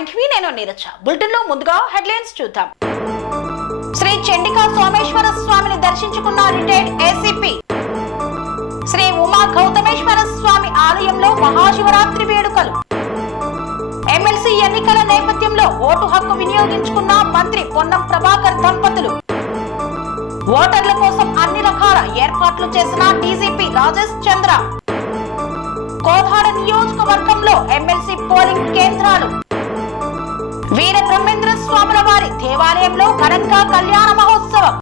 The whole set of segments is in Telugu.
మైంటివి నేను నీరజ. బులెటిన్ లో ముందుగా హెడ్లైన్స్ చూద్దాం. శ్రీ చండికా సోమేశ్వర స్వామిని దర్శించుకున్న రిటైర్డ్ ఏసీపీ. శ్రీ ఉమా గౌతమేశ్వర స్వామి ఆలయంలో మహాశివరాత్రి వేడుకలు. ఎమ్మెల్సీ ఎన్నికల నేపథ్యంలో ఓటు హక్కు వినియోగించుకున్న మంత్రి పొన్నం ప్రభాకర్ దంపతులు. ఓటర్ల కోసం అన్ని రకాల ఏర్పాట్లు చేసిన డీజీపీ రాజేష్ చంద్ర. కోదాడ నియోజకవర్గంలో ఎమ్మెల్సీ పోలింగ్ కేంద్రాలు. వీర బ్రహ్మేంద్ర స్వాముల వారి దేవాలయంలో ఘనంగా కళ్యాణ మహోత్సవం.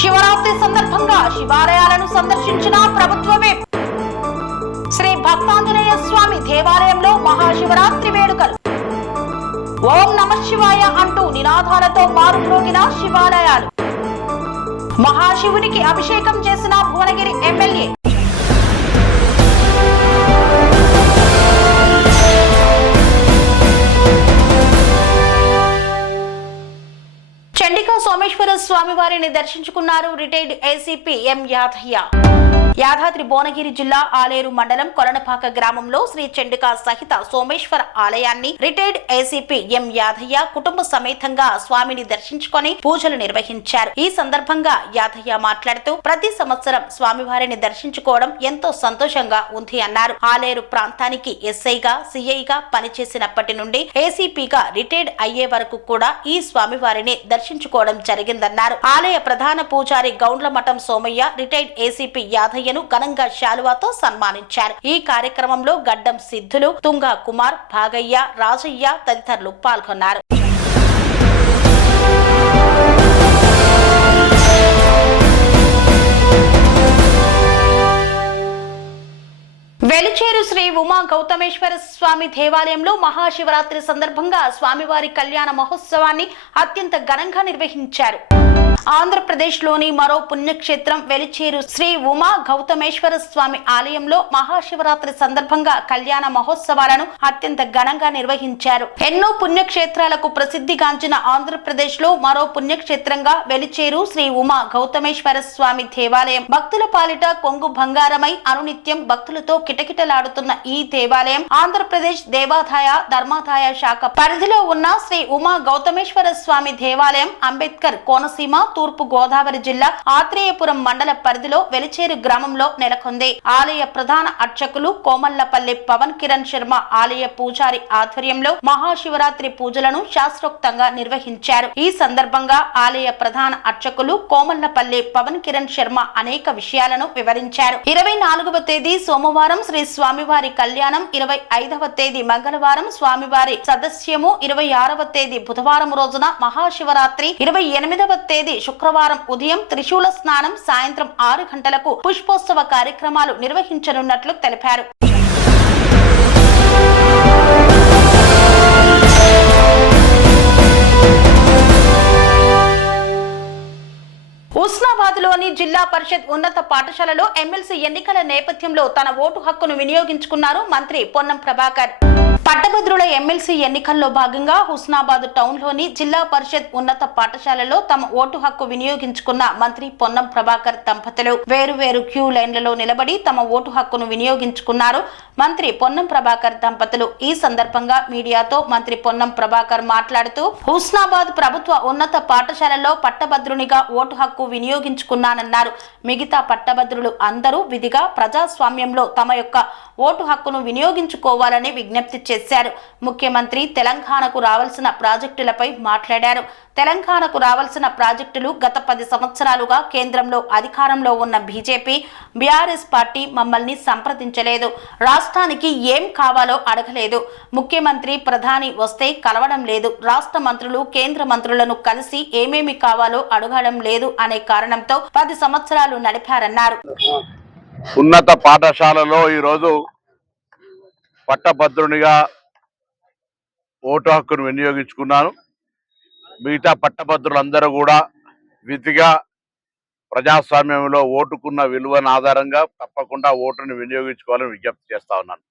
శివరాత్రి సందర్భంగా శివాలయాలను సందర్శించిన ప్రభుత్వ విప్. శ్రీ భక్తాంజనేయ స్వామి దేవాలయంలో మహాశివరాత్రి వేడుకలు. ఓం నమః శివాయ అంటూ నినాదాలతో మారుమ్రోగిన శివాలయాలు. మహాశివునికి అభిషేకం చేసిన భువనగిరి ఎమ్మెల్యే. చండికా సోమేశ్వర స్వామి వారిని దర్శించుకున్నారు retired ACP M Yadaiah. Yadadri Bhuvanagiri జిల్లా ఆలేరు మండలం కొలనపాక గ్రామంలో శ్రీ చండికా సహిత సోమేశ్వర ఆలయాన్ని రిటైర్డ్ ఏసీపీ ఎం యాదయ్య కుటుంబ సమేతంగా స్వామిని దర్శించుకొని పూజలు నిర్వహించారు. ఈ సందర్భంగా యాదయ్య మాట్లాడుతూ ప్రతి సంవత్సరం స్వామివారిని దర్శించుకోవడం ఎంతో సంతోషంగా ఉంది అన్నారు. ఆలేరు ప్రాంతానికి ఎస్ఐగా సిఐగా పనిచేసినప్పటి నుండి ఏసీపీగా రిటైర్డ్ అయ్యే వరకు కూడా ఈ స్వామివారిని దర్శించుకోవడం జరిగిందన్నారు. ఆలయ ప్రధాన పూజారి గౌండ్ల మఠం సోమయ్య రిటైర్డ్ ఏసీపీ యాదయ్య ఘనంగా శాలువాతో సన్మానించారు. ఈ కార్యక్రమంలో గడ్డం సిద్ధులు, తుంగ కుమార్, భాగయ్య, రాజయ్య తదితరులు పాల్గొన్నారు. వెలిచేరు శ్రీ ఉమా గౌతమేశ్వర స్వామి దేవాలయంలో మహాశివరాత్రి సందర్భంగా స్వామివారి కళ్యాణ మహోత్సవాన్ని అత్యంత ఘనంగా నిర్వహించారు. ఆంధ్రప్రదేశ్ లోని మరో పుణ్యక్షేత్రం వెలిచేరు శ్రీ ఉమా గౌతమేశ్వర స్వామి ఆలయంలో మహాశివరాత్రి సందర్భంగా కళ్యాణ మహోత్సవాలను అత్యంత ఘనంగా నిర్వహించారు. ఎన్నో పుణ్యక్షేత్రాలకు ప్రసిద్ధిగాంచిన ఆంధ్రప్రదేశ్ లో మరో పుణ్యక్షేత్రంగా వెలిచేరు శ్రీ ఉమా గౌతమేశ్వర స్వామి దేవాలయం భక్తుల పాలిట కొంగు బంగారమై అనునిత్యం భక్తులతో కిటకిటలాడుతున్న ఈ దేవాలయం ఆంధ్రప్రదేశ్ దేవాదాయ ధర్మాదాయ శాఖ పరిధిలో ఉన్న శ్రీ ఉమా గౌతమేశ్వర స్వామి దేవాలయం అంబేద్కర్ కోనసీమ తూర్పు గోదావరి జిల్లా ఆత్రేయపురం మండల పరిధిలో వెలిచేరు గ్రామంలో నెలకొంది. ఆలయ ప్రధాన అర్చకులు కోమల్లపల్లి పవన్ కిరణ్ శర్మ ఆలయ పూజారి ఆధ్వర్యంలో మహాశివరాత్రి పూజలను శాస్త్రోక్తంగా నిర్వహించారు. ఈ సందర్భంగా ఆలయ ప్రధాన అర్చకులు కోమల్లపల్లి పవన్ కిరణ్ శర్మ అనేక విషయాలను వివరించారు. 24వ తేదీ సోమవారం శ్రీ స్వామివారి కళ్యాణం, 25వ తేదీ మంగళవారం స్వామివారి సదస్యము, 26వ తేదీ బుధవారం రోజున మహాశివరాత్రి, 28వ తేదీ శుక్రవారం ఉదయం త్రిశూల స్నానం, సాయంత్రం 6 గంటలకు పుష్పోత్సవ కార్యక్రమాలు నిర్వహించనున్నట్లు తెలిపారు. హుస్నాబాద్ లోని జిల్లా పరిషత్ ఉన్నత పాఠశాలలో ఎమ్మెల్సీ ఎన్నికల నేపథ్యంలో తన ఓటు హక్కును వినియోగించుకున్నారు మంత్రి పొన్నం ప్రభాకర్. పట్టభద్రుల ఎమ్మెల్సీ ఎన్నికల్లో భాగంగా హుస్నాబాద్ టౌన్ లోని జిల్లా పరిషత్ ఉన్నత పాఠశాలలో తమ ఓటు హక్కు వినియోగించుకున్న మంత్రి పొన్నం ప్రభాకర్ దంపతులు వేరువేరు క్యూ లైన్లలో నిలబడి తమ ఓటు హక్కును వినియోగించుకున్నారు మంత్రి పొన్నం ప్రభాకర్ దంపతులు. ఈ సందర్భంగా మీడియాతో మంత్రి పొన్నం ప్రభాకర్ మాట్లాడుతూ హుస్నాబాద్ ప్రభుత్వ ఉన్నత పాఠశాలలో పట్టభద్రునిగా ఓటు హక్కు వినియోగించుకున్నానన్నారు. మిగతా పట్టభద్రులు అందరూ విధిగా ప్రజాస్వామ్యంలో తమ యొక్క ఓటు హక్కును వినియోగించుకోవాలని విజ్ఞప్తి చేశారు. ముఖ్యమంత్రి తెలంగాణకు రావాల్సిన ప్రాజెక్టులపై మాట్లాడారు. తెలంగాణకు రావాల్సిన ప్రాజెక్టులు గత 10 సంవత్సరాలుగా కేంద్రంలో అధికారంలో ఉన్న బీజేపీ, బీఆర్ఎస్ పార్టీ మమ్మల్ని సంప్రదించలేదు. రాష్ట్రానికి ఏం కావాలో అడగలేదు. ముఖ్యమంత్రి, ప్రధాని వస్తే కలవడం లేదు. రాష్ట్ర మంత్రులు, కేంద్ర మంత్రులను కలిసి ఏమేమి కావాలో అడగడం లేదు అనే కారణంతో 10 సంవత్సరాలు నడిపారన్నారు. ఉన్నత పాఠశాలలో ఈరోజు పట్టభద్రునిగా ఓటు హక్కును వినియోగించుకున్నాను. మిగతా పట్టభద్రులందరూ కూడా విధిగా ప్రజాస్వామ్యంలో ఓటుకున్న విలువను ఆధారంగా తప్పకుండా ఓటుని వినియోగించుకోవాలని విజ్ఞప్తి చేస్తా ఉన్నాను.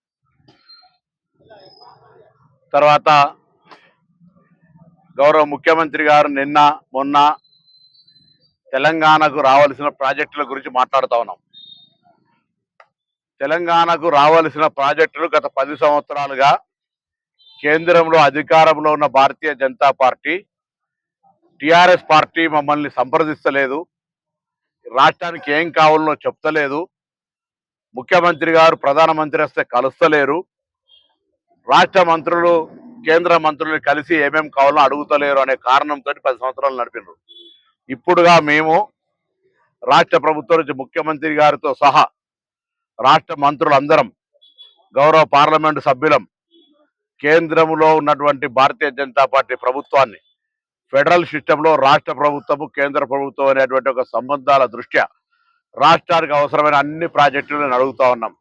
తర్వాత గౌరవ ముఖ్యమంత్రి గారు నిన్న మొన్న తెలంగాణకు రావాల్సిన ప్రాజెక్టుల గురించి మాట్లాడుతూ ఉన్నాం. తెలంగాణకు రావాల్సిన ప్రాజెక్టులు గత 10 సంవత్సరాలుగా కేంద్రంలో అధికారంలో ఉన్న Bharatiya Janata party TRS party మమ్మల్ని సంప్రదిస్తలేదు, రాష్ట్రానికి ఏం కావాలో చెప్తలేదు, ముఖ్యమంత్రి గారు ప్రధానమంత్రి వస్తే కలుస్తలేరు, రాష్ట్ర మంత్రులు కేంద్ర మంత్రులు కలిసి ఏమేం కావాలో అడుగుతలేరు అనే కారణంతో 10 సంవత్సరాలు నడిపినారు. ఇప్పుడుగా మేము రాష్ట్ర ప్రభుత్వం నుంచి ముఖ్యమంత్రి గారితో సహా రాష్ట్ర మంత్రులందరం, గౌరవ పార్లమెంటు సభ్యులం కేంద్రంలో ఉన్నటువంటి భారతీయ జనతా పార్టీ ప్రభుత్వాన్ని ఫెడరల్ సిస్టంలో రాష్ట్ర ప్రభుత్వము కేంద్ర ప్రభుత్వం అనేటువంటి ఒక సంబంధాల దృష్ట్యా రాష్ట్రానికి అవసరమైన అన్ని ప్రాజెక్టులను అడుగుతా ఉన్నాం.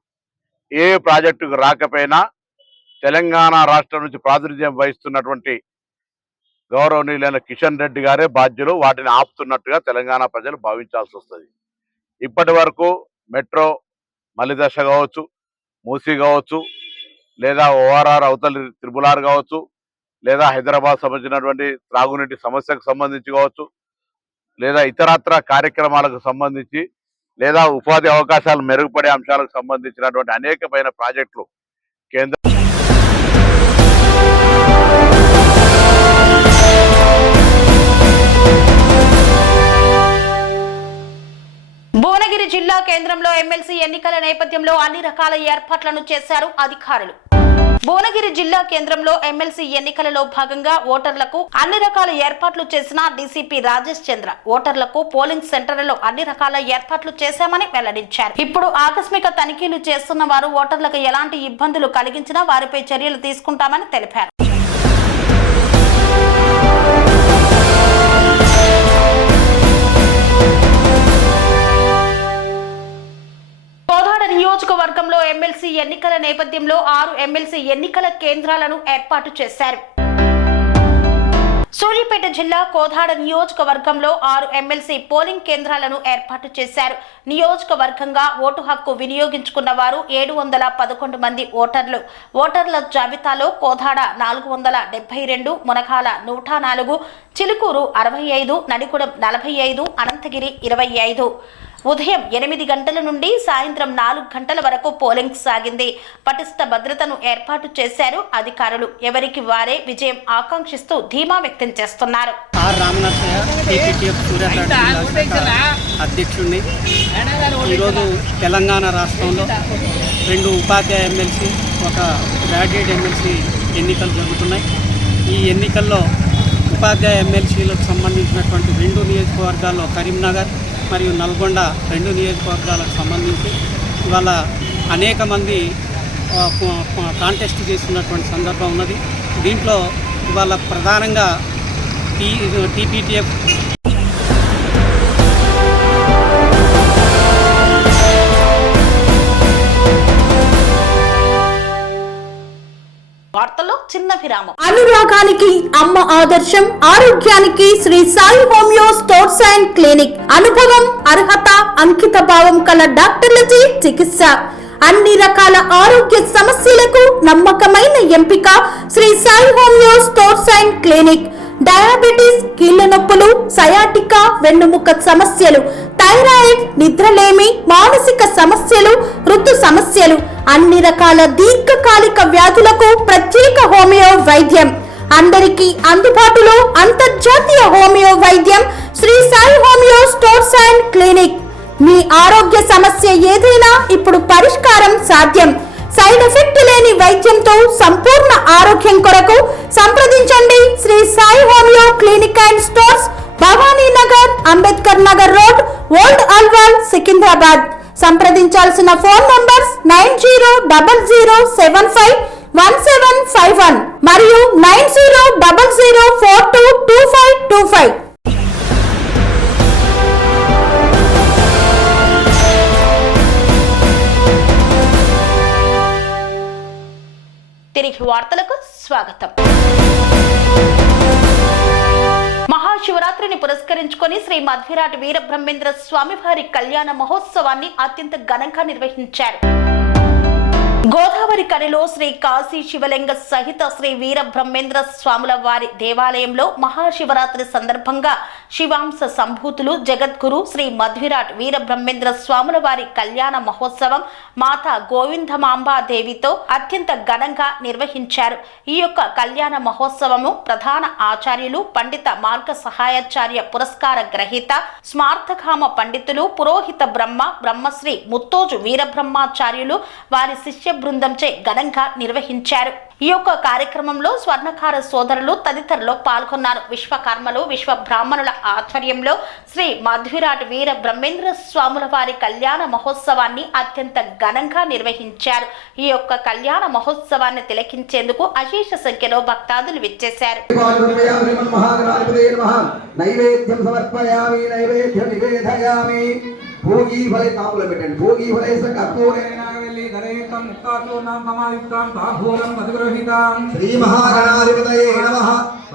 ఏ ప్రాజెక్టుకు రాకపోయినా తెలంగాణ రాష్ట్రం నుంచి ప్రాతినిధ్యం వహిస్తున్నటువంటి గౌరవనీయులైన కిషన్ రెడ్డి గారే బాధ్యులు, వాటిని ఆపుతున్నట్టుగా తెలంగాణ ప్రజలు భావించాల్సి వస్తుంది. ఇప్పటి వరకు మెట్రో మలిదశ కావచ్చు, మూసీ కావచ్చు, లేదా ఓఆర్ఆర్ అవతలి త్రిపులార్ కావచ్చు, లేదా హైదరాబాద్ సంబంధించినటువంటి త్రాగునీటి సమస్యకు సంబంధించి కావచ్చు, లేదా ఇతరత్ర కార్యక్రమాలకు సంబంధించి, లేదా ఉపాధి అవకాశాలు మెరుగుపడే అంశాలకు సంబంధించినటువంటి అనేకమైన ప్రాజెక్టులు కేంద్ర భువనగిరి జిల్లా కేంద్రంలో ఎమ్మెల్సీ ఎన్నికల నేపథ్యంలో అన్ని రకాల ఏర్పాట్లను చేశారు అధికారులు. భువనగిరి జిల్లా కేంద్రంలో ఎమ్మెల్సీ ఎన్నికలలో భాగంగా ఓటర్లకు అన్ని రకాల ఏర్పాట్లు చేసిన డీసీపీ రాజేష్ చంద్ర ఓటర్లకు పోలింగ్ సెంటర్లలో అన్ని రకాల ఏర్పాట్లు చేశామని వెల్లడించారు. ఇప్పుడు ఆకస్మిక తనిఖీలు చేస్తున్న వారు ఓటర్లకు ఎలాంటి ఇబ్బందులు కలిగించినా వారిపై చర్యలు తీసుకుంటామని తెలిపారు. నియోజకవర్గంలో ఎమ్మెల్సీ ఎన్నికల నేపథ్యంలో 6 ఎమ్మెల్సీ ఎన్నికల కేంద్రాలను ఏర్పాటు చేశారు. సూర్యాపేట జిల్లా కోదాడ నియోజకవర్గంలో 6 ఎమ్మెల్సీ పోలింగ్ కేంద్రాలను ఏర్పాటు చేశారు. నియోజకవర్గంగా ఓటు హక్కు వినియోగించుకున్న వారు 711 మంది ఓటర్లు. ఓటర్ల జాబితాలో కోదాడ 472, మునగాల 104, చిలుకూరు 65, నడికుడం 45, అనంతగిరి 25. ఉదయం 8 గంటల నుండి సాయంత్రం 4 గంటల వరకు పోలింగ్ సాగింది. పటిష్ట భద్రతను ఏర్పాటు చేశారు అధికారులు. ఎవరికి వారే విజయం ఆకాంక్షిస్తూ ధీమా వ్యక్తం చేస్తున్నారు. అధ్యక్షుడిని ఈరోజు తెలంగాణ రాష్ట్రంలో 2 ఉపాధ్యాయ ఎమ్మెల్సీ, 1 గ్రాడ్యుయేట్ ఎమ్మెల్సీ ఎన్నికలు జరుగుతున్నాయి. ఈ ఎన్నికల్లో ఉపాధ్యాయ ఎమ్మెల్సీలకు సంబంధించినటువంటి 2 నియోజకవర్గాల్లో కరీంనగర్ మరియు నల్గొండ 2 నియోజకవర్గాలకు సంబంధించి ఇవాళ అనేక మంది కాంటెస్ట్ చేస్తున్నటువంటి సందర్భం ఉన్నది. దీంట్లో ఇవాళ ప్రధానంగా టీపీటీఎఫ్ వార్తల్లో చిన్న విరామం. అనురాగానికి అమ్మ ఆదర్శం, ఆరోగ్యానికి Sri Sai homeo stores and clinic. అనుభవం, అర్హత, అంకిత భావం కల డాక్టర్లచే చికిత్స. అన్ని రకాల ఆరోగ్య సమస్యలకు నమ్మకమైన ఎంపిక Sri Sai homeo stores and clinic. Diabetes, కీళ్ల నొప్పులు, సయాటికా, వెన్నుముక సమస్యలు, థైరాయిడ్, నిద్రలేమి, మానసిక సమస్యలు, ఋతు సమస్యలు, అన్ని రకాల దీర్ఘకాలిక వ్యాధులకు ప్రత్యేక హోమియో వైద్యం. అందరికీ అందుబాటులో అంతర్జాతీయ హోమియో వైద్యం Shri Sai homeo stores and clinic. మీ ఆరోగ్య సమస్య ఏదైనా ఇప్పుడు పరిష్కారం సాధ్యం. సైడ్ ఎఫెక్ట్ లేని వైద్యంతో సంపూర్ణ ఆరోగ్యం కొరకు సంప్రదించండి Shri Sai homeo clinic and stores, Bhavani Nagar, Ambedkar Nagar road, old Alwal, Secunderabad. సంప్రదించాల్సిన ఫోన్ నంబర్స్ 9000751751 మరియు 9000422525. తిరిగి వార్తలకు స్వాగతం. మహాశివరాత్రిని పురస్కరించుకొని శ్రీ మధ్విరాట్ వీరబ్రహ్మేంద్ర స్వామివారి కళ్యాణ మహోత్సవాన్ని అత్యంత ఘనంగా నిర్వహించారు. గోదావరి కనిలో శ్రీ కాశీ శివలింగ సహిత శ్రీ వీర బ్రహ్మేంద్ర స్వాముల వారి దేవాలయంలో మహాశివరాత్రి సందర్భంగా శివాంశ సంభూతులు జగద్గురు శ్రీ మధ్విరాట్ వీర బ్రహ్మేంద్ర స్వాముల వారి కళ్యాణ మహోత్సవం మాతా గోవిందమాంబాదేవితో అత్యంత ఘనంగా నిర్వహించారు. ఈ యొక్క కళ్యాణ మహోత్సవము ప్రధాన ఆచార్యులు పండిత మార్గ సహాయాచార్య పురస్కార గ్రహీత స్మార్థకామ పండితులు పురోహిత బ్రహ్మశ్రీ ముత్తోజు వీరబ్రహ్మాచార్యులు వారి శిష్య బృందంచే ఘనంగా నిర్వహించారు. ఈ యొక్క కార్యక్రమంలో స్వర్ణకార సోదరులు తదితరులు పాల్గొన్నారు. విశ్వకర్మలు విశ్వ బ్రాహ్మణుల ఆధ్వర్యంలో శ్రీ మధ్విరాట్ వీర బ్రహ్మేంద్ర స్వాముల వారి కళ్యాణ మహోత్సవాన్ని అత్యంత ఘనంగా నిర్వహించారు. ఈ యొక్క కళ్యాణ మహోత్సవాన్ని తిలకించేందుకు అశేష సంఖ్యలో భక్తాదులు విచ్చేశారు. భోగి ఫలే తాంబూలం పెట్టండి. భోగి ఫలే శ్రీ మహాగణాధిపతయే నమః.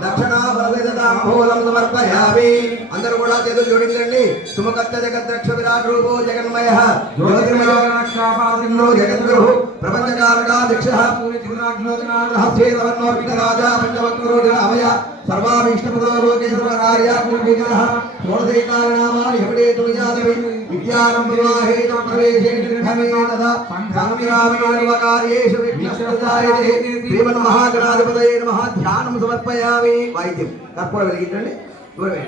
దక్షిణాఫలదాంబూలం సమర్పయామి. అందరూ కూడా చేతులు జోడించండి. సుమకత్త జగద్రక్ష విరాట్ రూపో జగన్మయః జ్యోతిర్మయో రక్షాపాదిన్నో జగద్గురుః ప్రపంచకారకాధ్యక్షః పూరి త్రిగుణాగ్నోదనారహస్యేతవన్నో విఘ్నరాజా పంచవక్రో నిరామయ సర్వాభీష్టప్రదో లోకే సర్వకార్య పూర్వీజనః షోడశైకారనామాని హృదే తులజాదేవి విద్యారం వివాహేతం ప్రవేశేన నిర్ఘమే తదా సంగ్రామేర్వకార్యేషు విఘ్నస్పదాయతే. శ్రీమన్మహాగణాధిపతయే నమః. ధ్యానం సమర్పయామి. వాయిద్యం కర్పూరం వెలిగించండి. దూరమే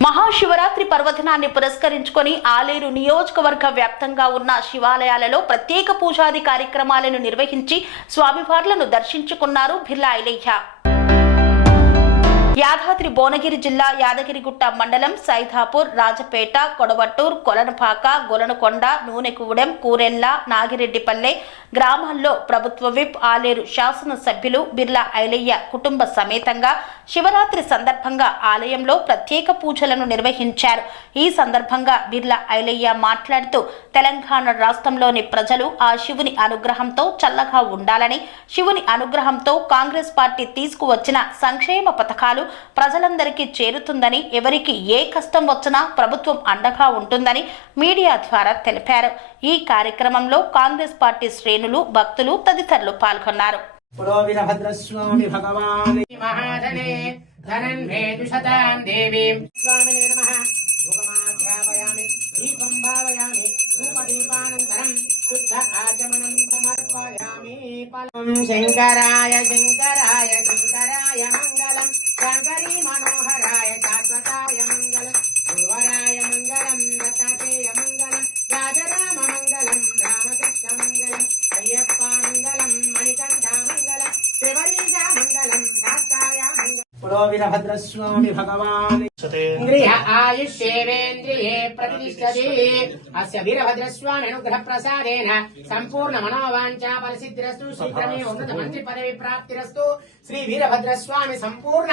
మహాశివరాత్రి పర్వదినాన్ని పురస్కరించుకొని ఆలేరు నియోజకవర్గ వ్యాప్తంగా ఉన్న శివాలయాలలో ప్రత్యేక పూజాది కార్యక్రమాలను నిర్వహించి స్వామివార్లను దర్శించుకున్నారు బిర్లా ఐలయ్య. యాదాద్రి భువనగిరి జిల్లా యాదగిరిగుట్ట మండలం సైదాపూర్, రాజపేట, కొడవట్టూర్, కొలనపాక, గొలనకొండ, నూనెకూడెం, కూరెల్ల, నాగిరెడ్డిపల్లె గ్రామాల్లో ప్రభుత్వ విప్ ఆలేరు శాసనసభ్యులు బిర్లా ఐలయ్య కుటుంబ సమేతంగా శివరాత్రి సందర్భంగా ఆలయంలో ప్రత్యేక పూజలను నిర్వహించారు. ఈ సందర్భంగా బిర్లా ఐలయ్య మాట్లాడుతూ తెలంగాణ రాష్ట్రంలోని ప్రజలు ఆ శివుని అనుగ్రహంతో చల్లగా ఉండాలని, శివుని అనుగ్రహంతో కాంగ్రెస్ పార్టీ తీసుకువచ్చిన సంక్షేమ పథకాలు ప్రజలందరికీ చేరుతుందని, ఎవరికి ఏ కష్టం వచ్చినా ప్రభుత్వం అండగా ఉంటుందని మీడియా ద్వారా తెలిపారు. ఈ కార్యక్రమంలో కాంగ్రెస్ పార్టీ శ్రేణులు, భక్తులు తదితరులు పాల్గొన్నారు. వీరభద్రస్వామి భగవాన్ మహాధనే ధనన్వేదుషతాం దేవీం స్వామినే నమః. భోగమాధ్యాపయామి, దీపం భావయామి, ధూపదీపానంతరం శుద్ధ ఆచమనం సమర్పయామి. ఫలం శంకరాయ శంకరాయ శంకరాయ మంగళం, శంకరీ మనోహరాయ శాశ్వతాయ మంగళం, గురువరాయ మంగళం, దత్తాత్రేయ మంగళం, రాజరామ మంగళం, రామకృష్ణ మంగళం, అయ్యప్ప మంగళం, మణికంఠ మంగళం, శివరీజ మంగళం, శాస్త్రాయ మంగళం. వీరభద్రస్వామి భగవాన్ ఇంద్రియ ఆయుష్యేవేంద్రియే ప్రతిష్టతి. అస్య వీరభద్రస్వామి అనుగ్రహ ప్రసాదేన సంపూర్ణ మనోవాంఛా ఫలసిద్ధిరస్తు. శీఘ్రమే ఉన్నత మంత్రి పదవి ప్రాప్తిరస్తు. శ్రీ వీరభద్రస్వామి సంపూర్ణ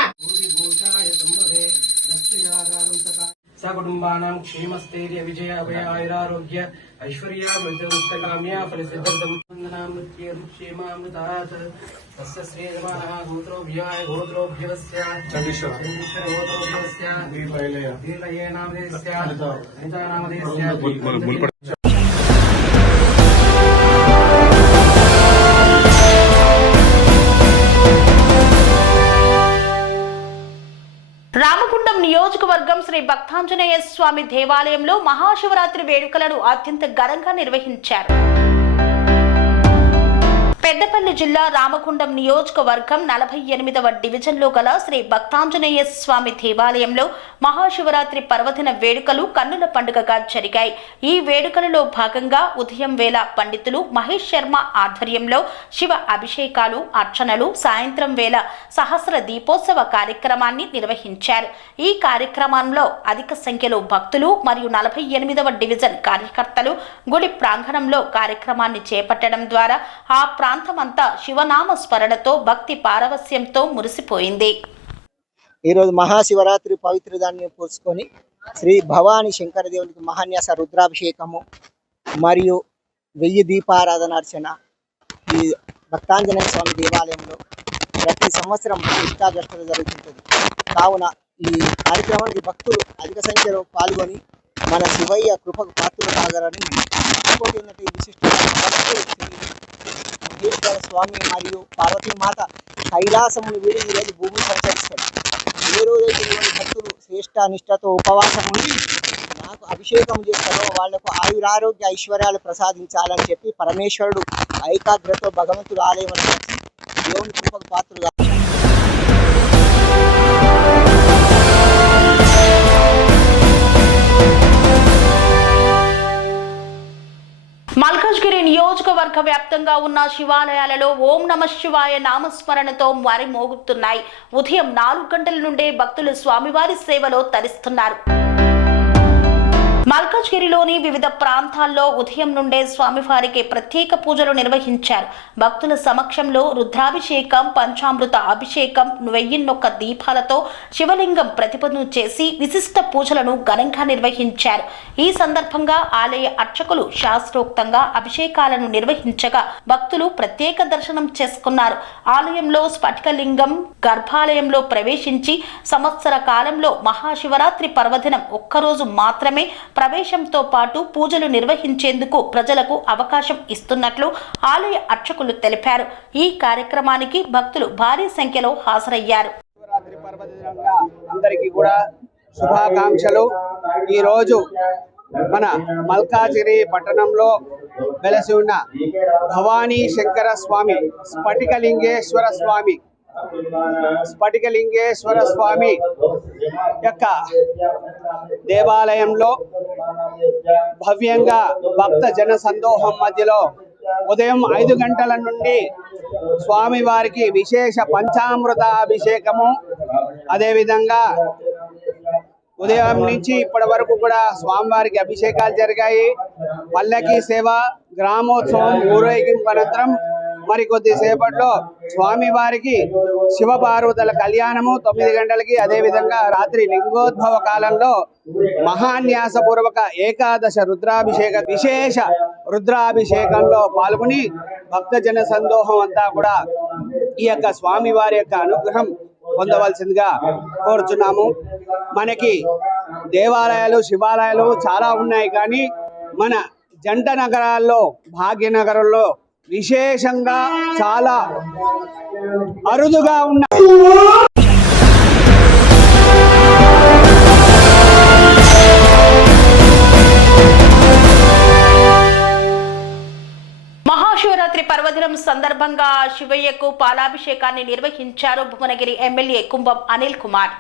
సకుటుంబానాం క్షేమస్థైర్య విజయ అభయ ఆయురారోగ్య ఐశ్వర్య వృద్ధకామ్య ఫలసిద్ధిర్దం క్షేమామృతాత్ తస్య శ్రీయజమానః గోత్రోభ్యాయ గోత్రోభ్యవస్య గోత్రోభ్యవస్య దీర్ఘయే నామధేయస్య అనితా నామధేయస్య. రామగుండం నియోజకవర్గం శ్రీ భక్తాంజనేయ స్వామి దేవాలయంలో మహాశివరాత్రి వేడుకలను అత్యంత ఘనంగా నిర్వహించారు. పెద్దపల్లి జిల్లా రామగుండం నియోజకవర్గం 48వ డివిజన్లో గల శ్రీ భక్తాంజనేయ స్వామి దేవాలయంలో మహాశివరాత్రి పర్వదిన వేడుకలు కన్నుల పండుగగా జరిగాయి. ఈ వేడుకలలో భాగంగా ఉదయం వేళ పండితులు మహేష్ శర్మ ఆధ్వర్యంలో శివ అభిషేకాలు, అర్చనలు, సాయంత్రం వేళ సహస్ర దీపోత్సవ కార్యక్రమాన్ని నిర్వహించారు. ఈ కార్యక్రమంలో అధిక సంఖ్యలో భక్తులు మరియు 48వ డివిజన్ కార్యకర్తలు గుడి ప్రాంగణంలో కార్యక్రమాన్ని చేపట్టడం ద్వారా ఆ ప్రాంతమంతా శివనామ స్మరణతో భక్తి పారవస్యంతో మురిసిపోయింది. ఈరోజు మహాశివరాత్రి పవిత్రదాన్ని పూర్చుకొని శ్రీ భవానీ శంకర దేవునికి మహాన్యాస రుద్రాభిషేకము మరియు 1000 దీపారాధనార్చన ఈ భక్తాంజనేయ స్వామి దేవాలయంలో ప్రతి సంవత్సరం నిష్ఠాగష్టత జరుగుతుంటుంది. కావున ఈ కార్యక్రమానికి భక్తులు అధిక సంఖ్యలో పాల్గొని మన శివయ్య కృపకు పాత్రలు కాగలని ఇంకోటి ఏంటంటే ఈ విశిష్ట స్వామి మరియు పార్వతీమాత కైలాసమును వీడి ఈరోజు భూమిని సంచరిస్తారు. ఏ రోజైతే భక్తులు శ్రేష్ట నిష్ఠతో ఉపవాసం ఉండి నాకు అభిషేకం చేస్తారో వాళ్లకు ఆయురారోగ్య ఐశ్వర్యాలు ప్రసాదించాలని చెప్పి పరమేశ్వరుడు ఐకాగ్రతో భగవంతుడు ఆలయం దేవుని కృపకు పాత్రలు. మల్కాజ్గిరి నియోజకవర్గ వ్యాప్తంగా ఉన్న శివాలయాలలో ఓం నమః శివాయ నామస్మరణతో మరి మోగుతున్నాయి. ఉదయం 4 గంటల నుండే భక్తులు స్వామివారి సేవలో తరిస్తున్నారు. మల్కాజ్గిరిలోని వివిధ ప్రాంతాల్లో ఉదయం నుండే స్వామివారికి ప్రత్యేక పూజలు నిర్వహించారు. భక్తుల సమక్షంలో రుద్రాభిషేకం, పంచామృత అభిషేకం, 1001 దీపాలతో శివలింగం ప్రతిపదను చేసి విశిష్ట పూజలను ఘనంగా నిర్వహించారు. ఈ సందర్భంగా ఆలయ అర్చకులు శాస్త్రోక్తంగా అభిషేకాలను నిర్వహించగా భక్తులు ప్రత్యేక దర్శనం చేసుకున్నారు. ఆలయంలో స్ఫటికలింగం గర్భాలయంలో ప్రవేశించి సంవత్సర కాలంలో మహాశివరాత్రి పర్వదినం ఒక్కరోజు మాత్రమే ప్రవేశంతో పాటు పూజలు నిర్వహించేందుకు ప్రజలకు అవకాశం ఇస్తున్నట్లు ఆలయ అర్చకులు తెలిపారు. ఈ కార్యక్రమానికి భక్తులు భారీ సంఖ్యలో హాజరయ్యారు. శివరాత్రి పర్వదినంగా అందరికీ కూడా శుభాకాంక్షలు. ఈ రోజు మన మల్కాజిగిరి పట్టణంలో వెలసి ఉన్న భవానీ శంకర స్వామి స్ఫటికలింగేశ్వర స్వామి యొక్క దేవాలయంలో భవ్యంగా భక్త జన సందోహం మధ్యలో ఉదయం 5 గంటల నుండి స్వామివారికి విశేష పంచామృత అభిషేకము, అదేవిధంగా ఉదయం నుంచి ఇప్పటి వరకు కూడా స్వామివారికి అభిషేకాలు జరిగాయి. పల్లకి సేవ, గ్రామోత్సవం, ఊరేగింపు అనంతరం మరికొద్ది సేపట్లో స్వామివారికి శివపార్వతుల కళ్యాణము 9 గంటలకి, అదేవిధంగా రాత్రి లింగోద్భవ కాలంలో మహాన్యాసపూర్వక ఏకాదశ రుద్రాభిషేక విశేష రుద్రాభిషేకంలో పాల్గొని భక్తజన సందోహం అంతా కూడా ఈ యొక్క స్వామివారి యొక్క అనుగ్రహం పొందవలసిందిగా కోరుచున్నాము. మనకి దేవాలయాలు, శివాలయాలు చాలా ఉన్నాయి, కానీ మన జంట నగరాల్లో, భాగ్యనగరంలో విశేషంగా చాలా అరుదుగా ఉన్నాయి. మహాశివరాత్రి పర్వదినం సందర్భంగా శివయ్యకు పాలాభిషేకాన్ని నిర్వహించారు భువనగిరి ఎమ్మెల్యే కుంభం అనిల్ కుమార్.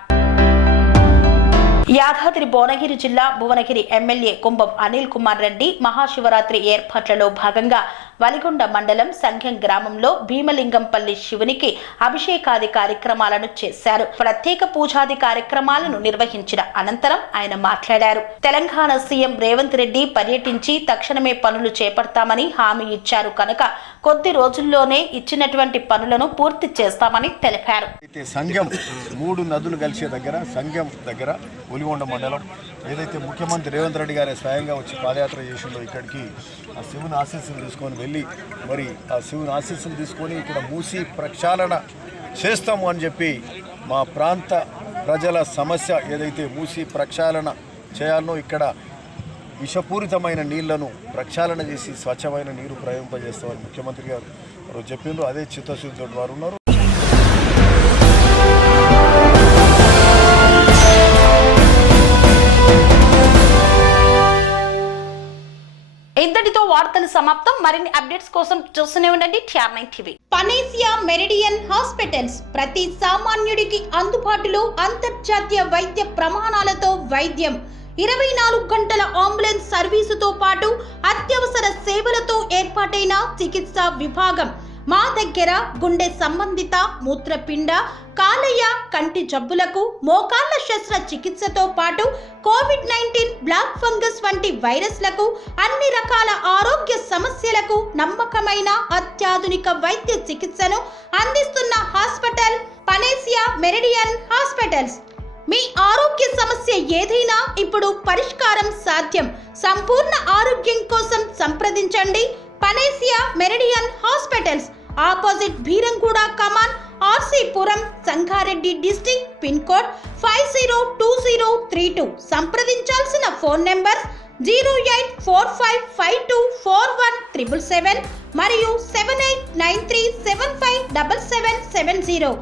యాదాద్రి భువనగిరి జిల్లా భువనగిరి ఎమ్మెల్యే కుంభం అనిల్ కుమార్ రెడ్డి మహాశివరాత్రి ఏర్పాట్లలో భాగంగా వలిగొండ మండలం సంఘం గ్రామంలో భీమలింగంపల్లి శివునికి అభిషేకాది కార్యక్రమాలను చేశారు. ప్రత్యేక పూజాది కార్యక్రమాలను నిర్వహించిన అనంతరం ఆయన మాట్లాడారు. తెలంగాణ సీఎం రేవంత్ రెడ్డి పర్యటించి తక్షణమే పనులు చేపడతామని హామీ ఇచ్చారు కనుక కొద్ది రోజుల్లోనే ఇచ్చినటువంటి పనులను పూర్తి చేస్తామని తెలిపారు. సంఘం 3 నదులు కలిసే దగ్గర సంఘం దగ్గర ఒలిగొండ మండలం ఏదైతే ముఖ్యమంత్రి రేవంత్ రెడ్డి గారే స్వయంగా వచ్చి పాదయాత్ర చేసిండో ఇక్కడికి ఆ శివుని ఆశీస్సులు తీసుకొని వెళ్ళి మరి ఆ శివుని ఆశీస్సులు తీసుకొని ఇక్కడ మూసి ప్రక్షాళన చేస్తాము అని చెప్పి మా ప్రాంత ప్రజల సమస్య ఏదైతే మూసి ప్రక్షాళన చేయాలనో ఇక్కడ విషపూరితమైన నీళ్లను ప్రక్షాళన చేసి స్వచ్ఛమైన నీరు ప్రయోగింపజేస్తామని ముఖ్యమంత్రి గారు చెప్పిండ్రు. అదే చిత్తశుద్ధితో వారు ఉన్నారు. ఇంతటితో వార్తలు సమాప్తం. మరిన్ని అప్డేట్స్ కోసం చూస్తూనే ఉండండి TR9 TV. Panacea Meridian hospitals ప్రతి సామాన్యుడికి అందుబాటులో అంతర్జాతీయ వైద్య ప్రమాణాలతో వైద్యం, 24 గంటల అంబులెన్స్ సర్వీసుతో పాటు అత్యవసర సేవలతో ఏర్పాటైన చికిత్సా విభాగం. మా దగ్గర గుండె సంబంధిత, మూత్రపిండ, కాలేయ, కంటి జబ్బులకు, మోకాళ్ల శస్త్ర చికిత్సతో పాటు COVID-19, బ్లాక్ ఫంగస్ వంటి వైరస్లకు, అన్ని రకాల ఆరోగ్య సమస్యలకు నమ్మకమైన అత్యాధునిక వైద్య చికిత్సను అందిస్తున్న హాస్పిటల్ పనేసియా మెరిడియన్ హాస్పిటల్స్. మీ ఆరోగ్య సమస్య ఏదైనా ఇప్పుడు పరిష్కారం సాధ్యం. సంపూర్ణ ఆరోగ్యం కోసం సంప్రదించండి Panacea Meridian hospitals. Opposite Bheeramguda Kaman, RC Puram, Sangareddy district. Pin code 502032. సంప్రదించాల్సిన ఫోన్ నెంబర్ 0845524177 మరియు 7893757770.